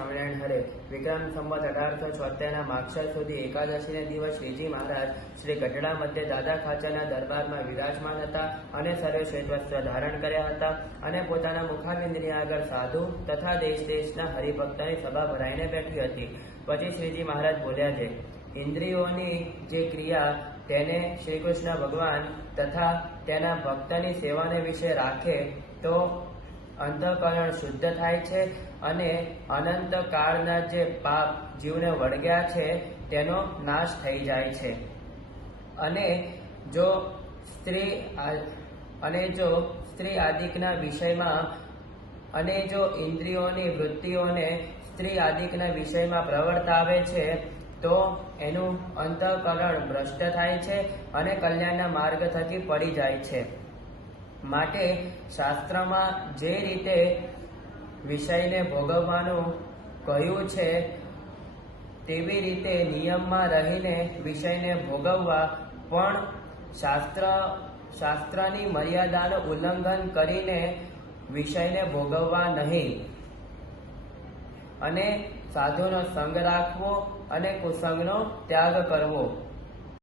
સ્વામિનારાયણ હરે. વિક્રમ સંવત અઢારસો છોતેરના માક્ષર સુધી એકાદશીના દિવસ શ્રીજી મહારાજ શ્રી ગઢડા મધ્ય દાદા ખાચરના દરબારમાં વિરાજમાન હતા અને સર્વે શ્વેતવસ્ત્ર ધારણ કર્યા હતા અને પોતાના મુખાબિંદની આગળ સાધુ તથા દેશ દેશના હરિભક્તની સભા ભરાઈને બેઠી હતી. પછી શ્રીજી મહારાજ બોલ્યા છે ઇન્દ્રિયોની જે ક્રિયા તેને શ્રી કૃષ્ણ ભગવાન તથા તેના ભક્તની સેવાને વિશે રાખે તો અંતઃકરણ શુદ્ધ થાય છે અને અનંત કાળના જે પાપ જીવને વળગ્યા છે, તેનો નાશ થઈ જાય છે. અને જો સ્ત્રી અને જો સ્ત્રી આદિકના વિષયમાં, અને જો ઇન્દ્રિયોની વૃત્તિઓને સ્ત્રી આદિકના વિષયમાં પ્રવર્તાવે છે, તો એનું અંતઃકરણ ભ્રષ્ટ થાય છે અને કલ્યાણના માર્ગ થકી પડી જાય છે. માટે શાસ્ત્રમાં જે રીતે વિષયને ભોગવવાનું કહ્યું છે, તેવી રીતે નિયમમાં રહીને વિષયને ભોગવવા પણ શાસ્ત્ર, શાસ્ત્રની મર્યાદાનું ઉલ્લંઘન કરીને વિષયને ભોગવવા નહીં. અને સાધુનો સંગ રાખવો અને કુસંગનો ત્યાગ કરવો.